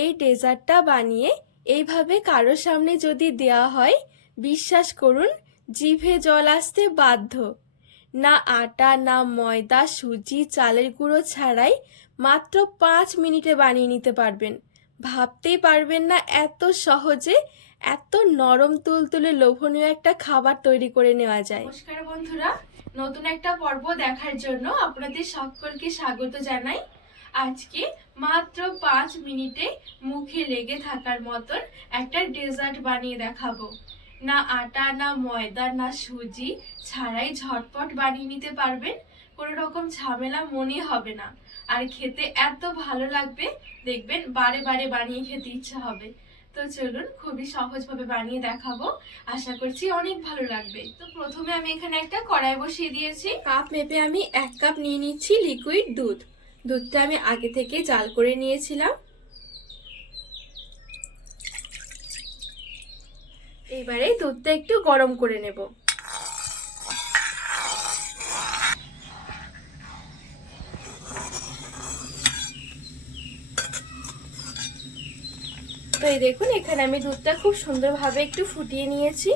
এই ডেজার্টটা বানিয়ে এইভাবে কারোর সামনে যদি দেওয়া হয়, বিশ্বাস করুন, জিভে জল আসতে বাধ্য। না আটা, না ময়দা, সুজি, চালের গুঁড়ো ছাড়াই মাত্র পাঁচ মিনিটে বানিয়ে নিতে পারবেন। ভাবতেই পারবেন না এত সহজে এত নরম তুলতুলে লোভনীয় একটা খাবার তৈরি করে নেওয়া যায়। নমস্কার বন্ধুরা, নতুন একটা পর্ব দেখার জন্য আপনাদের সকলকে স্বাগত জানাই। আজকে মাত্র পাঁচ মিনিটে মুখে লেগে থাকার মতন একটা ডেজার্ট বানিয়ে দেখাবো। না আটা, না ময়দা, না সুজি ছাড়াই ঝটপট বানিয়ে নিতে পারবেন। কোনো রকম ঝামেলা মনে হবে না। আর খেতে এত ভালো লাগবে, দেখবেন বারে বারে বানিয়ে খেতে ইচ্ছা হবে। তো চলুন খুবই সহজভাবে বানিয়ে দেখাবো। আশা করছি অনেক ভালো লাগবে। তো প্রথমে আমি এখানে একটা কড়াই বসিয়ে দিয়েছি। কাপ মেপে আমি এক কাপ নিয়ে নিচ্ছি লিকুইড দুধ। দুধটা আমি আগে থেকে জাল করে নিয়েছিলাম। এবারে দুধটা একটু গরম করে নেব। তো এই দেখুন, এখানে আমি দুধটা খুব সুন্দরভাবে একটু ফুটিয়ে নিয়েছি।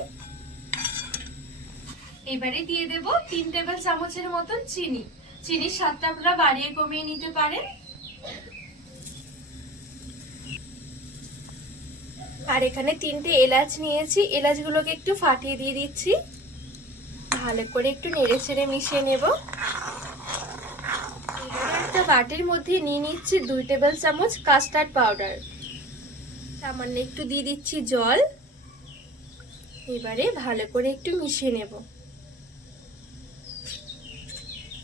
এবারে দিয়ে দেব তিন টেবিল চামচের মতন চিনি। চিনির স্বাদটা আপনারা বাড়িয়ে কমিয়ে নিতে পারেন। আর এখানে তিনটে এলাচ নিয়েছি। এলাচগুলোকে একটু ফাটিয়ে দিয়ে দিচ্ছি। ভালো করে একটু নেড়ে ছেড়ে মিশিয়ে নেব। একটা বাটির মধ্যে নিয়ে নিচ্ছি দুই টেবিল চামচ কাস্টার্ড পাউডার। সামান্য একটু দিয়ে দিচ্ছি জল। এবারে ভালো করে একটু মিশিয়ে নেব।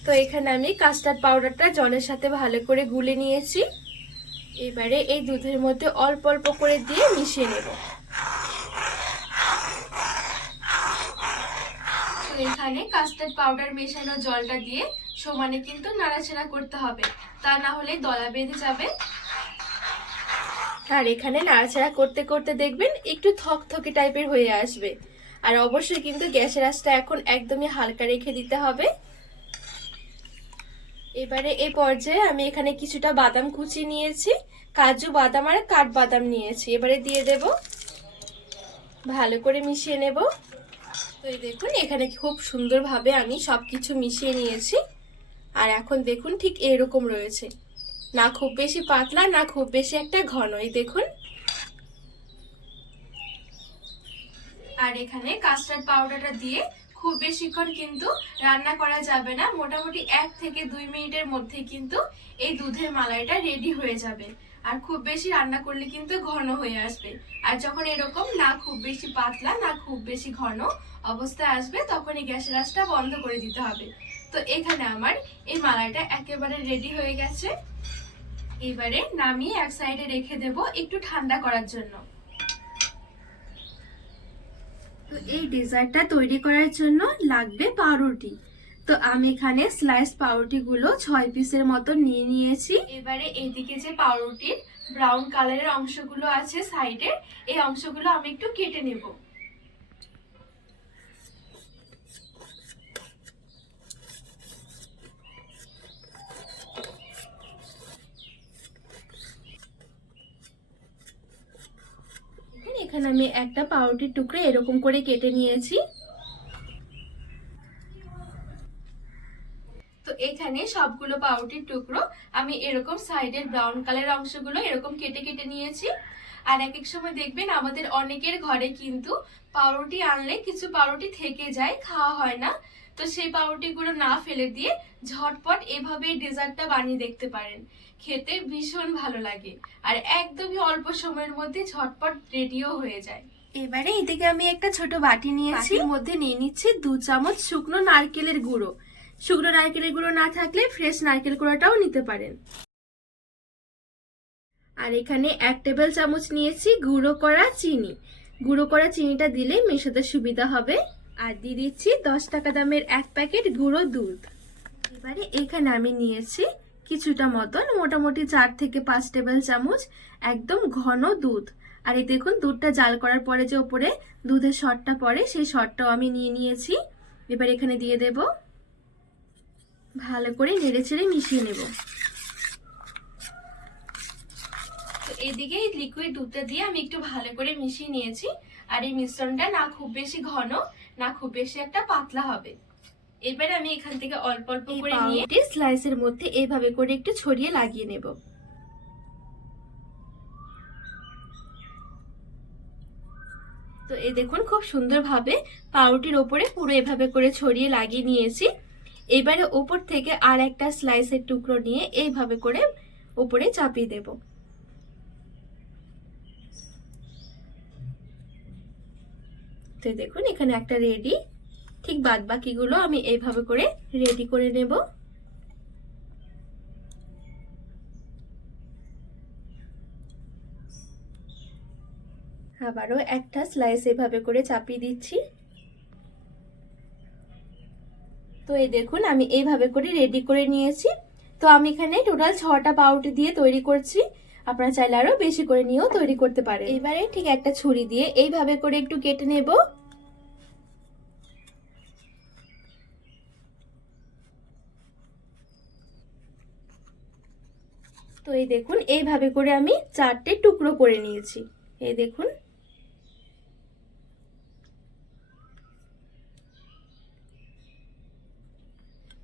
তো এখানে আমি কাস্টার্ড পাউডারটা জলের সাথে ভালো করে গুলে নিয়েছি। এবারে এই দুধের মধ্যে অল্প অল্প করে দিয়ে মিশিয়ে নেব। এখানে কাস্টার্ড পাউডার মেশানো জলটা দিয়ে সমানে কিন্তু নাড়াচাড়া করতে হবে। তা না হলে দলা বেঁধে যাবে। আর এখানে নাড়াচাড়া করতে করতে দেখবেন একটু থকথকে টাইপের হয়ে আসবে। আর অবশ্যই কিন্তু গ্যাসের আঁচটা এখন একদমই হালকা রেখে দিতে হবে। এবারে এই পর্যায়ে আমি এখানে কিছুটা বাদাম কুচি নিয়েছি, কাজু বাদাম আর কাঠবাদাম নিয়েছি। এবারে দিয়ে দেব, ভালো করে মিশিয়ে নেব। তো এই দেখুন, এখানে খুব সুন্দরভাবে আমি সব কিছু মিশিয়ে নিয়েছি। আর এখন দেখুন ঠিক এরকম রয়েছে। না খুব বেশি পাতলা, না খুব বেশি একটা ঘন, এই দেখুন। আর এখানে কাস্টার্ড পাউডারটা দিয়ে খুব বেশিক্ষণ কিন্তু রান্না করা যাবে না। মোটামুটি এক থেকে দুই মিনিটের মধ্যে কিন্তু এই দুধের মালাইটা রেডি হয়ে যাবে। আর খুব বেশি রান্না করলে কিন্তু ঘন হয়ে আসবে। আর যখন এরকম না খুব বেশি পাতলা, না খুব বেশি ঘন অবস্থায় আসবে তখন এই গ্যাসের আঁচটা বন্ধ করে দিতে হবে। তো এখানে আমার এই মালাইটা একেবারে রেডি হয়ে গেছে। এবারে নামিয়ে এক সাইডে রেখে দেব একটু ঠান্ডা করার জন্য। তো এই ডেজার্টটা তৈরি করার জন্য লাগবে পাউরুটি। তো আমি এখানে স্লাইস পাউরুটিগুলো ছয় পিসের মতো নিয়ে নিয়েছি। এবারে এদিকে যে পাউরুটির ব্রাউন কালারের অংশগুলো আছে সাইডে এই অংশগুলো আমি একটু কেটে নেব। এখানে আমি একটা পাউরুটির টুকরো এরকম করে কেটে নিয়েছি। তো এখানে সবগুলো পাউরুটির টুকরো আমি এরকম সাইডের ব্রাউন কালার অংশগুলো এরকম কেটে কেটে নিয়েছি। আর এক এক সময় দেখবেন আমাদের অনেকের ঘরে কিন্তু পাউরুটি আনলে কিছু পাউরুটি থেকে যায়, খাওয়া হয় না। তো সেই পাউরুটিগুলো না ফেলে দিয়ে ঝটপট এভাবে ডেজার্টটা বানিয়ে দেখতে পারেন। খেতে ভীষণ ভালো লাগে আর একদমই অল্প সময়ের মধ্যে ঝটপট রেডিও হয়ে যায়। এবারে এদিকে আমি একটা ছোট বাটি নিয়েছি। এর মধ্যে নিয়ে নিচ্ছি দু চামচ শুকনো নারকেলের গুঁড়ো। শুকনো নারকেলের গুঁড়ো না থাকলে ফ্রেশ নারকেল গুঁড়োটাও নিতে পারেন। আর এখানে এক টেবিল চামচ নিয়েছি গুঁড়ো করা চিনি। গুঁড়ো করা চিনিটা দিলে মেশাতে সুবিধা হবে। আর দিয়ে দিচ্ছি দশ টাকা দামের এক প্যাকেট গুঁড়ো দুধ। এবারে এখানে আমি নিয়েছি কিছুটা মতন, মোটামুটি চার থেকে পাঁচ টেবিল চামচ একদম ঘন দুধ। আর এই দেখুন, দুধটা জাল করার পরে যে ওপরে দুধের শটটা পড়ে, সেই শটটাও আমি নিয়ে নিয়েছি। এবার এখানে দিয়ে দেব। ভালো করে নেড়ে ছেড়ে মিশিয়ে নেব। এদিকে লিকুইড দুধটা দিয়ে আমি একটু ভালো করে মিশিয়ে নিয়েছি। আর এই মিশ্রণটা না খুব বেশি ঘন না খুব বেশি একটা পাতলা হবে। এবারে আমি এখান থেকে অল্প অল্প করে নিয়ে স্লাইসের মধ্যে এইভাবে করে একটু ছড়িয়ে লাগিয়ে নেব। তো এই দেখুন খুব সুন্দরভাবে পাউরুটির ওপরে পুরো এভাবে করে ছড়িয়ে লাগিয়ে নিয়েছি। এবারে ওপর থেকে আর একটা স্লাইসের টুকরো নিয়ে এইভাবে করে উপরে চাপিয়ে দেব। তো দেখুন, এখানে একটা রেডি ঠিক বাদ বাকিগুলো আমি এইভাবে করে রেডি করে নেব। আবারও একটা স্লাইস এভাবে করে চাপিয়ে দিচ্ছি। তো এই দেখুন, আমি এইভাবে করে রেডি করে নিয়েছি। তো আমি এখানে টোটাল ছটা পাউরুটি দিয়ে তৈরি করছি। আপনারা চাইলে আরও বেশি করে নিয়েও তৈরি করতে পারেন। এবারে ঠিক একটা ছুরি দিয়ে এইভাবে করে একটু কেটে নেব। তো এই দেখুন, এইভাবে করে আমি চারটে টুকরো করে নিয়েছি। এই দেখুন।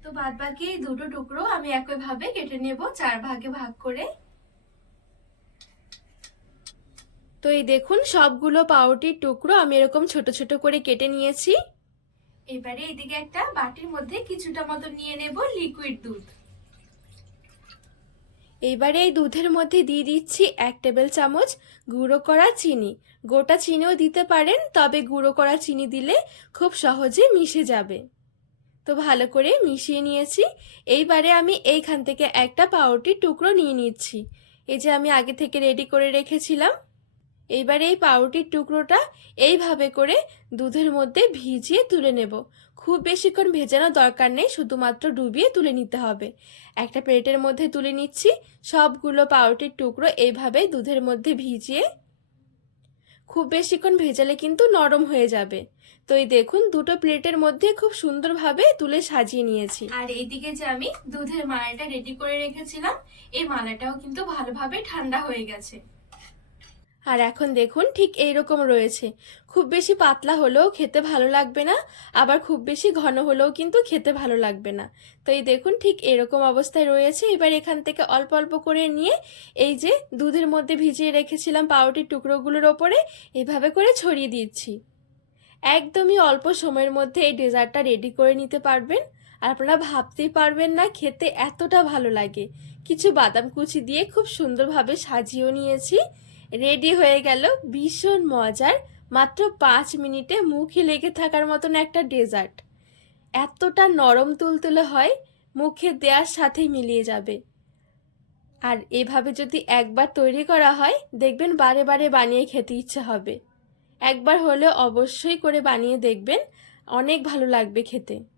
তো বাদ বাকি দুটো টুকরো আমি একইভাবে কেটে নেব, চার ভাগে ভাগ করে। তো এই দেখুন, সবগুলো পাউরুটির টুকরো আমি এরকম ছোট ছোট করে কেটে নিয়েছি। এবারে এদিকে একটা বাটির মধ্যে কিছুটা মতো নিয়ে নেব লিকুইড দুধ। এবারে এই দুধের মধ্যে দিয়ে দিচ্ছি এক টেবিল চামচ গুঁড়ো করা চিনি। গোটা চিনিও দিতে পারেন, তবে গুঁড়ো করা চিনি দিলে খুব সহজে মিশে যাবে। তো ভালো করে মিশিয়ে নিয়েছি। এইবারে আমি এইখান থেকে একটা পাউরুটির টুকরো নিয়ে নিচ্ছি। এই যে আমি আগে থেকে রেডি করে রেখেছিলাম। এইবারে এই পাউরুটির টুকরোটা এইভাবে করে দুধের মধ্যে ভিজিয়ে তুলে নেব। খুব বেশিক্ষণ ভেজানো দরকার নেই, শুধুমাত্র ডুবিয়ে তুলে নিতে হবে। একটা প্লেটের মধ্যে তুলে নিচ্ছি, সবগুলো পাউরুটির টুকরো এইভাবে দুধের মধ্যে ভিজিয়ে। খুব বেশিক্ষণ ভেজালে কিন্তু নরম হয়ে যাবে। তো এই দেখুন, দুটো প্লেটের মধ্যে খুব সুন্দরভাবে তুলে সাজিয়ে নিয়েছি। আর এইদিকে যে আমি দুধের মালাটা রেডি করে রেখেছিলাম, এই মালাটাও কিন্তু ভালোভাবে ঠান্ডা হয়ে গেছে। আর এখন দেখুন ঠিক এইরকম রয়েছে। খুব বেশি পাতলা হলেও খেতে ভালো লাগবে না, আবার খুব বেশি ঘন হলেও কিন্তু খেতে ভালো লাগবে না। তো এই দেখুন ঠিক এরকম অবস্থায় রয়েছে। এবার এখান থেকে অল্প অল্প করে নিয়ে এই যে দুধের মধ্যে ভিজিয়ে রেখেছিলাম পাউরুটির টুকরোগুলোর ওপরে এইভাবে করে ছড়িয়ে দিচ্ছি। একদমই অল্প সময়ের মধ্যে এই ডেজার্টটা রেডি করে নিতে পারবেন। আর আপনারা ভাবতেই পারবেন না খেতে এতটা ভালো লাগে। কিছু বাদাম কুচি দিয়ে খুব সুন্দরভাবে সাজিয়েও নিয়েছি। রেডি হয়ে গেল ভীষণ মজার, মাত্র পাঁচ মিনিটে মুখে লেগে থাকার মতন একটা ডেজার্ট। এতটা নরম তুলতুলে হয়, মুখে দেওয়ার সাথেই মিলিয়ে যাবে। আর এভাবে যদি একবার তৈরি করা হয়, দেখবেন বারে বারে বানিয়ে খেতে ইচ্ছে হবে। একবার হলে অবশ্যই করে বানিয়ে দেখবেন, অনেক ভালো লাগবে খেতে।